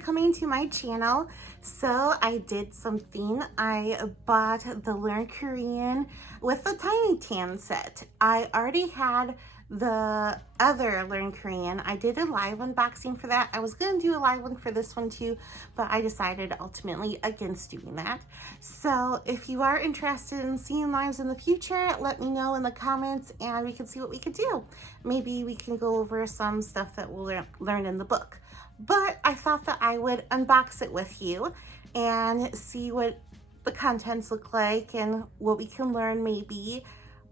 coming to my channel. So I did something. I bought the Learn Korean with the TinyTan set. I already had the other Learn Korean. I did a live unboxing for that. I was going to do a live one for this one too, but I decided ultimately against doing that. So if you are interested in seeing lives in the future, let me know in the comments and we can see what we could do. Maybe we can go over some stuff that we'll learn in the book. But I thought that I would unbox it with you and see what the contents look like and what we can learn maybe.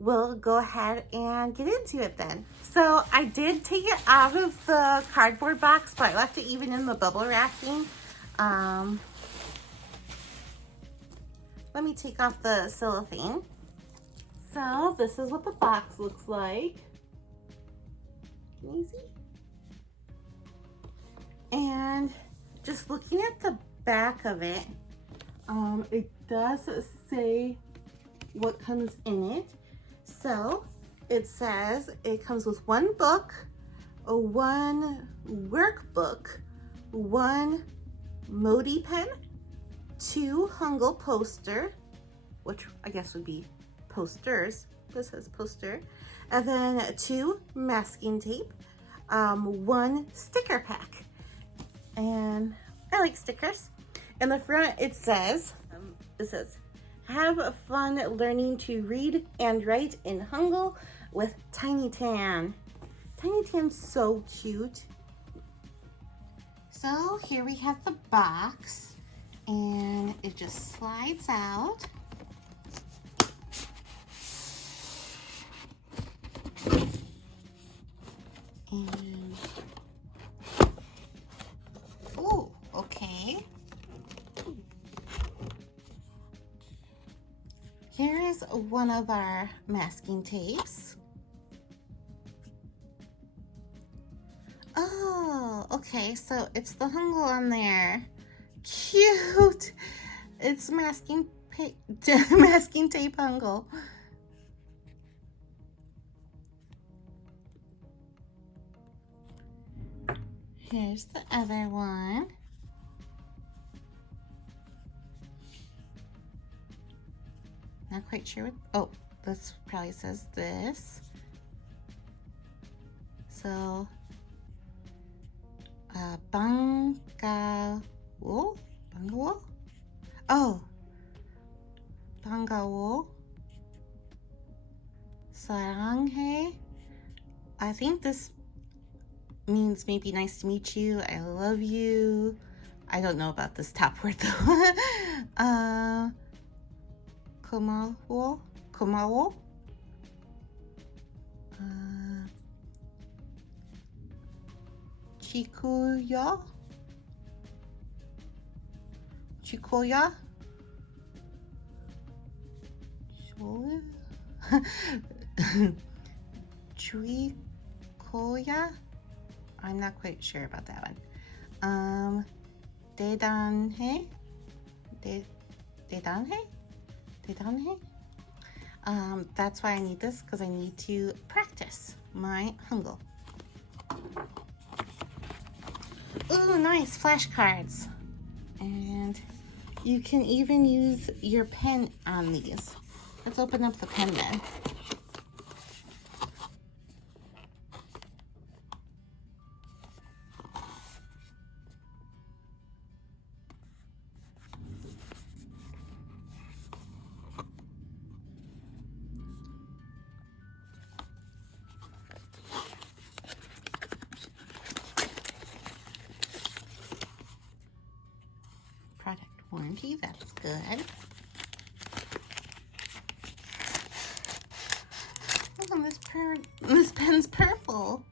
We'll go ahead and get into it then. So I did take it out of the cardboard box, but I left it even in the bubble wrapping. Let me take off the cellophane. So this is what the box looks like. Can you see? And just looking at the back of it, it does say what comes in it. So it says it comes with one book, one workbook, one Modi pen, two Hangul poster, which I guess would be posters. This says poster, and then two masking tape, one sticker pack. And I like stickers. In the front it says, have fun learning to read and write in Hangul with TinyTan. TinyTan's so cute. So here we have the box and it just slides out. And oh, okay. Here is one of our masking tapes. Oh, okay, so it's the Hangul on there. Cute! It's masking tape Hangul. Here's the other one. Not quite sure what, oh, this probably says this. So, bangawo? Bangawo? Oh, bangawo. Saranghae. I think this means maybe nice to meet you, I love you. I don't know about this top word though. Komawo, komawo. Chikuya, chikoya. Chuikoya. I'm not quite sure about that one. Dedanhe, dedanhe. That's why I need this, because I need to practice my Hangul. Ooh, nice flashcards. And you can even use your pen on these. Let's open up the pen then. Product warranty, that's good. Oh, this pen's purple.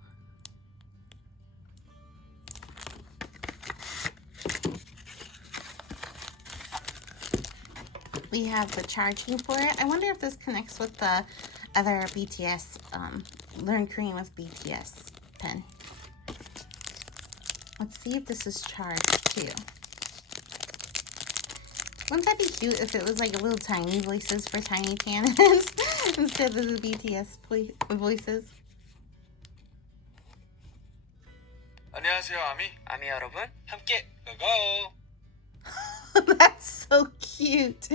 We have the charging for it. I wonder if this connects with the other BTS, Learn Korean with BTS pen. Let's see if this is charged too. Wouldn't that be cute if it was like a little tiny voices for TinyTan instead of the BTS voices? 안녕하세요, 아미. 아미 여러분, 함께 고고! That's so cute.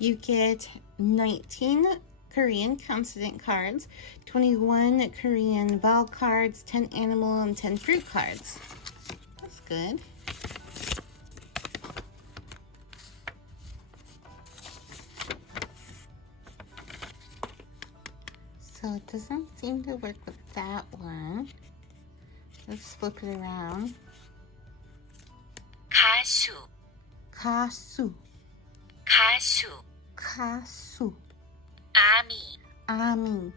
You get 19 Korean consonant cards, 21 Korean vowel cards, 10 animal, and 10 fruit cards. That's good. So it doesn't seem to work with that one. Let's flip it around. 가수, 가수, 가수, 가수, 아미, 아미.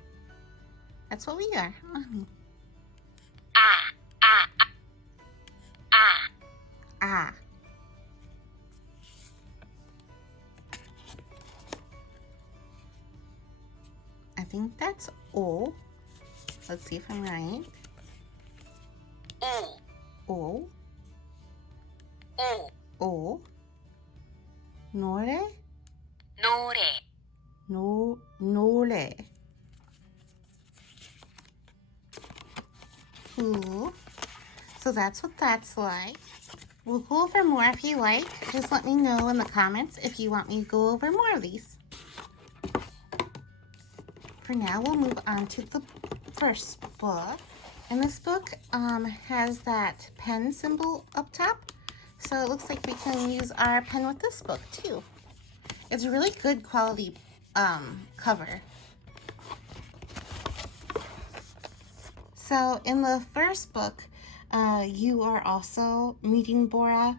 That's what we are, 아미. 아. I think that's O. Let's see if I'm right. 오, O. 오, O. 노래. 노래, 노래. Who. So that's what that's like. We'll go over more if you like. Just let me know in the comments if you want me to go over more of these. For now, we'll move on to the first book. And this book has that pen symbol up top. So it looks like we can use our pen with this book too. It's a really good quality cover. So in the first book, you are also meeting Bora,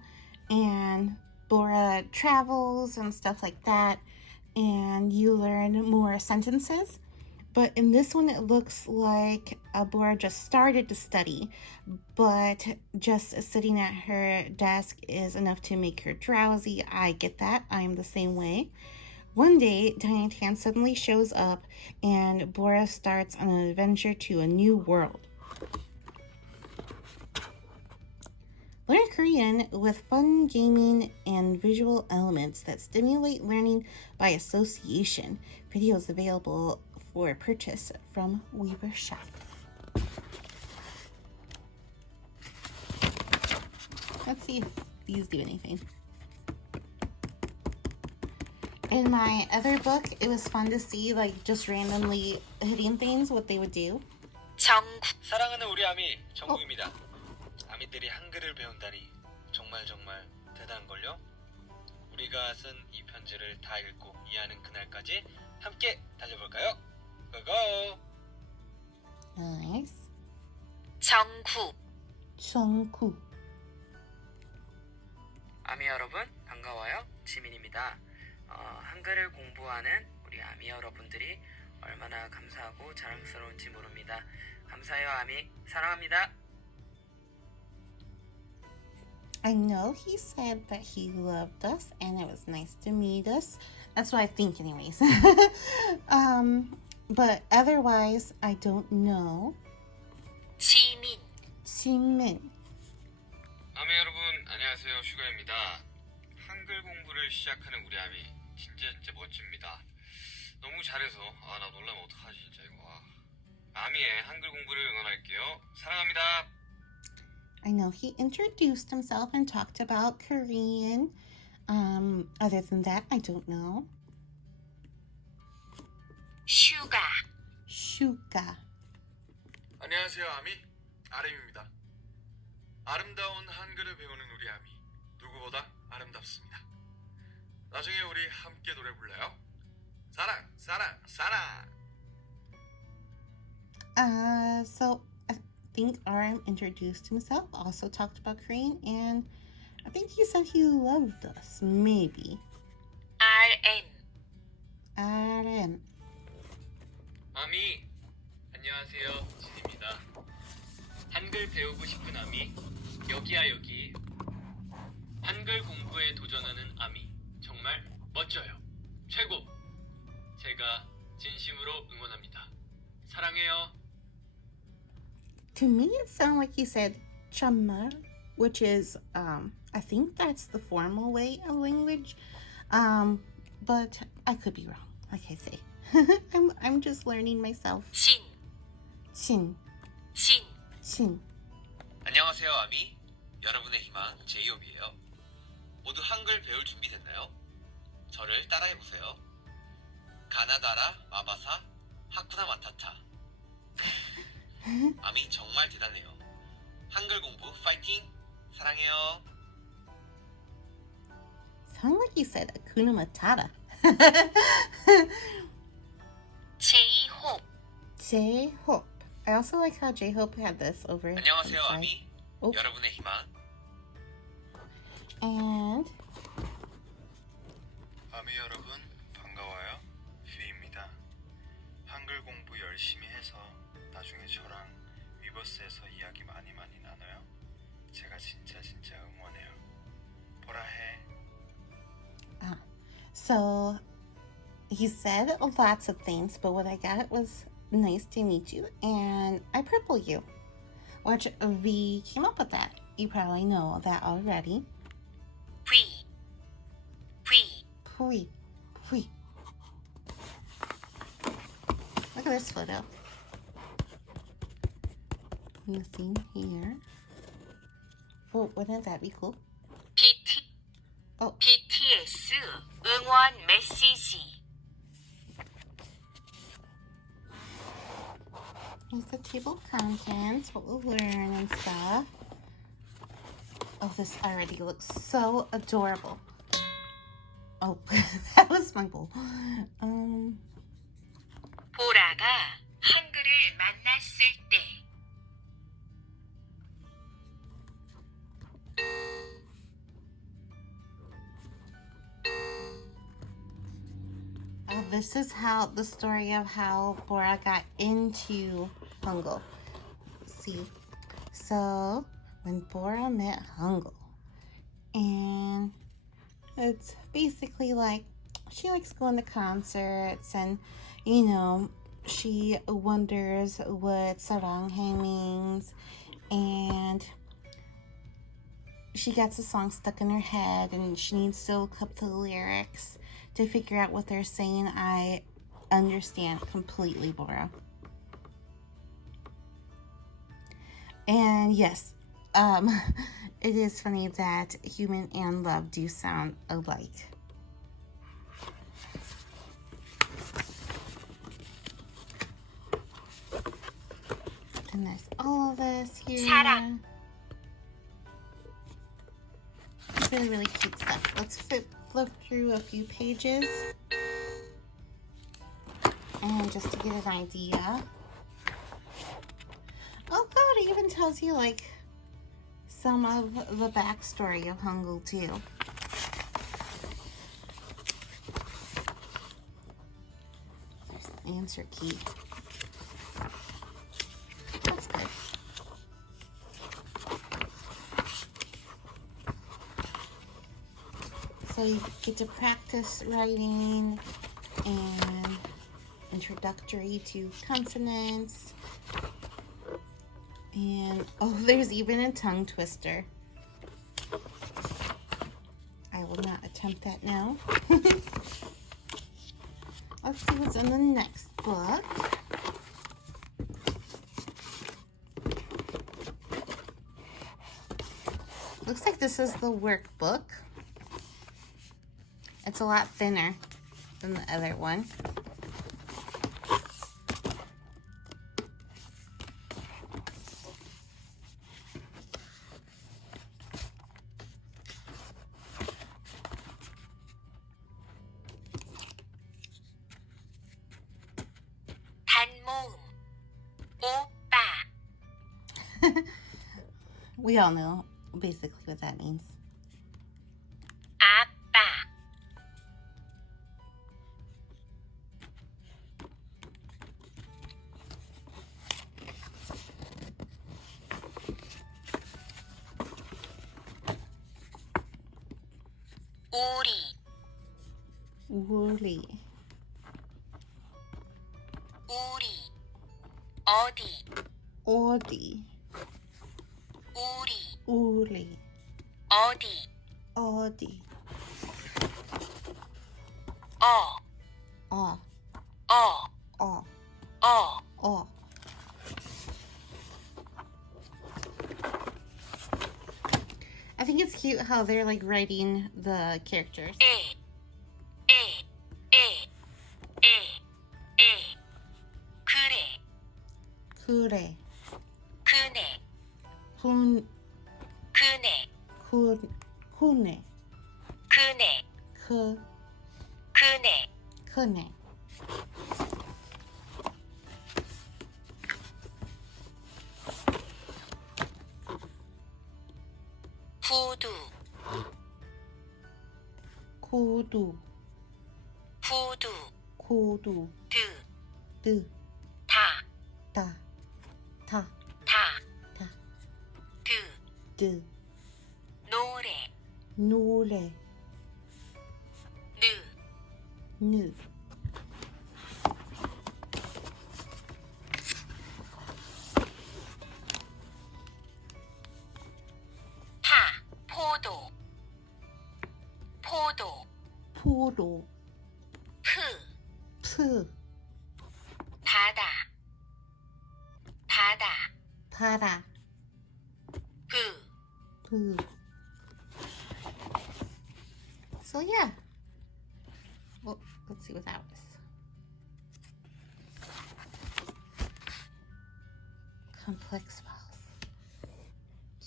and Bora travels and stuff like that, and you learn more sentences. But in this one, it looks like Bora just started to study, but just sitting at her desk is enough to make her drowsy. I get that. I am the same way. One day, TinyTan suddenly shows up, and Bora starts on an adventure to a new world. Learn Korean with fun gaming and visual elements that stimulate learning by association. Videos available for purchase from Weaver Shop. Let's see if these do anything. In my other book, it was fun to see like just randomly hitting things, what they would do. 정국, 사랑하는 우리 아미, 정국입니다. 아미들이 한글을 배운다니 정말 대단한걸요? 우리가 쓴 이 편지를 다 읽고 이해하는 그날까지 함께 달려볼까요? 고고! Nice. 정국, 정구. 아미 여러분 반가워요. 지민입니다. 한글을 공부하는 우리 아미 여러분들이 얼마나 감사하고 자랑스러운지 모릅니다. 감사해요 아미. 사랑합니다. I know he said that he loved us and it was nice to meet us. That's what I think anyways. But otherwise, I don't know. 지민, 지민. 아미 여러분 안녕하세요. 슈가입니다. 한글 공부를 시작하는 우리 아미 진짜 멋집니다. 너무 잘해서 나 놀라면 어떡하지 진짜 이거. 아미의 한글 공부를 응원할게요. 사랑합니다. I know he introduced himself and talked about Korean. Other than that, I don't know. 슈가, Shuga. 안녕하세요 아미 아름입니다. 아름다운 한글을 배우는 우리 아미 누구보다 아름답습니다. 나중에 우리 함께 노래 불러요. 사랑 사랑 사랑. So I think RM introduced himself, also talked about Korean, and I think he said he loved us, maybe. RM, RM. 아미 안녕하세요 진입니다. 한글 배우고 싶은 아미 여기야 여기. 한글 공부에 도전하는 아미 정말 멋져요. 최고. 제가 진심으로 응원합니다. 사랑해요. To me, it sounded like you said chamar, which is, I think that's the formal way of language. But I could be wrong, like I say. I'm just learning myself. 진, 친, 진, 친. 안녕하세요, 아미. 여러분의 희망 제이홉이에요. 모두 한글 배울 준비 됐나요? 저를 따라해 보세요. 가나다라 마바사 하쿠나 마타타. 아미 정말 대단해요. 한글 공부 파이팅! 사랑해요. Sound like you said Hakuna Matata. J-hope, J-Hope. I also like how J-Hope had this over on the 안녕하세요, side. 아미. Oh. 여러분의 희망. And 아미 여러분 반가워요. 휘입니다. 한글 공부 열심히 해서 나중에 저랑 위버스에서 이야기 많이 나눠요. 제가 진짜 응원해요. 보라 해. so he said lots of things, but what I got was nice to meet you and I purple you, which we came up with that. You probably know that already. V, V, Pui, pui. Look at this photo. Nothing here. Oh, wouldn't that be cool? BT, Oh. BTS 응원 메시지. Here's the table of contents, what we'll learn and stuff. Oh, this already looks so adorable. Oh, that was my bowl. 보라가 한글을 만났을 때. Oh, this is how the story of how Bora got into Hangul. See, so when Bora met Hangul, and it's basically like she likes going to concerts, and you know she wonders what saranghang means, and she gets a song stuck in her head, and she needs to look up the lyrics to figure out what they're saying. I understand completely, Bora. And yes, it is funny that human and love do sound alike. And there's all of this here. 사랑. It's really cute stuff. Let's flip through a few pages. And just to get an idea. Oh god, it even tells you like some of the backstory of Hangul too. There's the answer key. That's good. So you get to practice writing and introductory to consonants. And oh, there's even a tongue twister. I will not attempt that now. Let's see what's in the next book. Looks like this is the workbook. It's a lot thinner than the other one. 단모음, 오빠, We all know basically what that means. 아빠, 우리, Woolly. 우리, 어디, 어디, 우리, 우리, 어디, 어디, 어, 어, 어, 어, 어, 어. I think it's cute how they're like writing the characters. 에, 에, 에, 에, 에, 그래, 그래, 그네, 군, 그네, 군에, 그네, 그네, 그네. 구두, 구두, 구두, 구두, 드, 뜨, 다, 다, 다, 다, 다, 드, 뜨, 노래, 노래, 느, 느, 파, 포도, 포도, 포도, 프, 프, 바다, 바다, 바다, 브, 부. So yeah. Well, let's see what that was. Complex files.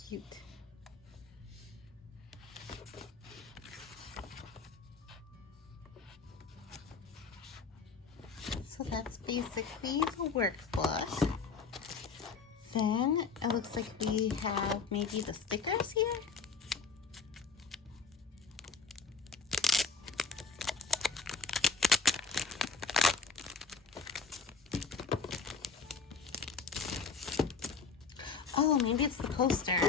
Cute. So that's basically the workbook. Then it looks like we have maybe the stickers here. Oh, maybe it's the poster.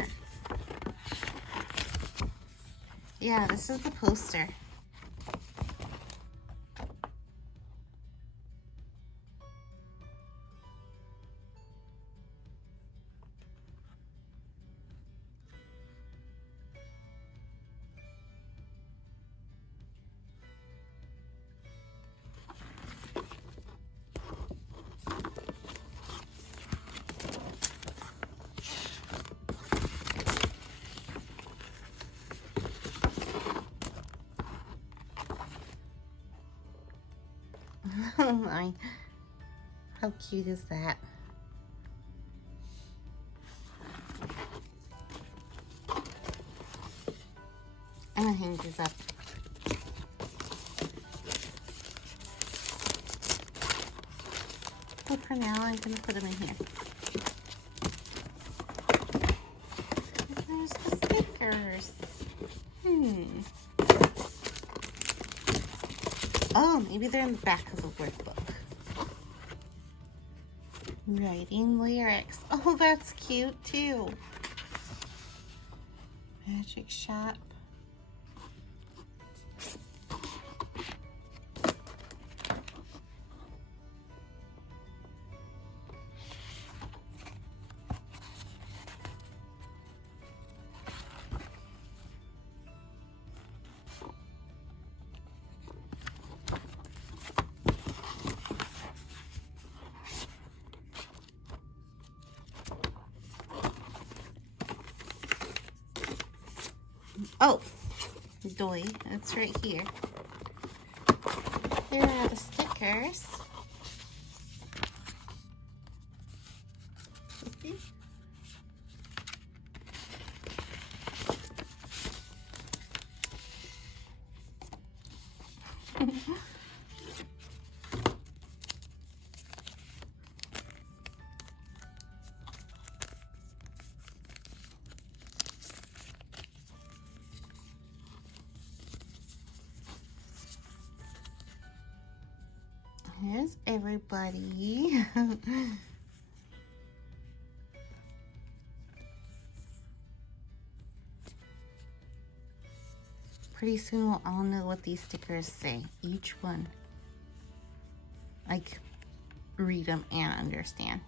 Yeah, this is the poster. Oh my. How cute is that? I'm gonna hang these up. But for now, I'm gonna put them in here. There's the stickers. Oh, maybe they're in the back of the workbook. Writing lyrics. Oh, that's cute too. Magic shop. Oh, doy, it's right here. There are the stickers. Here's everybody. Pretty soon we'll all know what these stickers say. Each one. Like, read them and understand.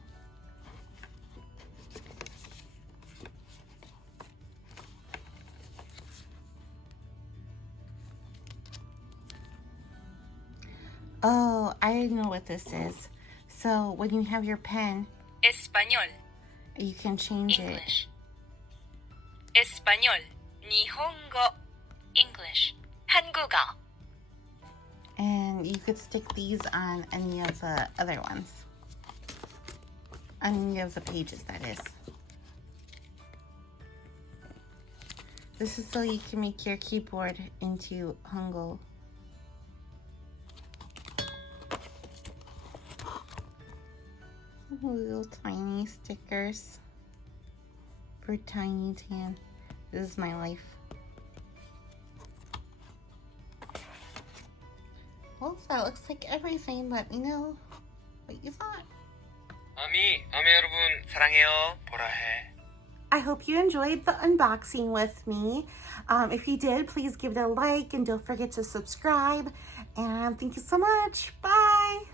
Oh, I know what this is. So when you have your pen, español, you can change it. English. español, 니혼고, English. 한국어. And you could stick these on any of the other ones. Any of the pages, that is. This is so you can make your keyboard into Hangul. Little tiny stickers for TinyTan. This is my life. Well, that looks like everything. Let me know what you thought. 아미 여러분 사랑해요. 보라 해. I hope you enjoyed the unboxing with me. If you did, please give it a like and don't forget to subscribe. And thank you so much. Bye.